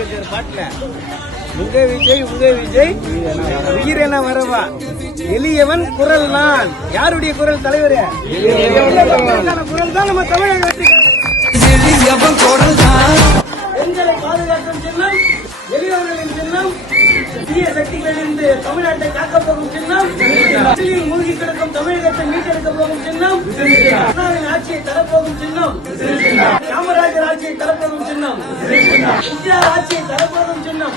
வச்சார் பாட்டுல. உங்க விஜய் உயிரென வரவா, எளியவன் குரல் நான். யாருடைய குரல் தலைவர்? குரல் தான் நம்ம தமிழக வெற்றி. பெண்களை பாதுகாக்கும் சின்னம், எளியவர்களின் சின்னம், தீய சக்திகளிலிருந்து தமிழ்நாட்டை காக்கப் போகும் சின்னம், மூழ்கி கிடக்கும் தமிழகத்தை மீட்டெடுக்க போகும் சின்னம், அண்ணாவின் ஆட்சியை தரப்போகும் சின்னம், காமராஜர் ஆட்சியை தரப்போகும் சின்னம், எம்ஜிஆர் ஆட்சியை தரப்போகும் சின்னம்.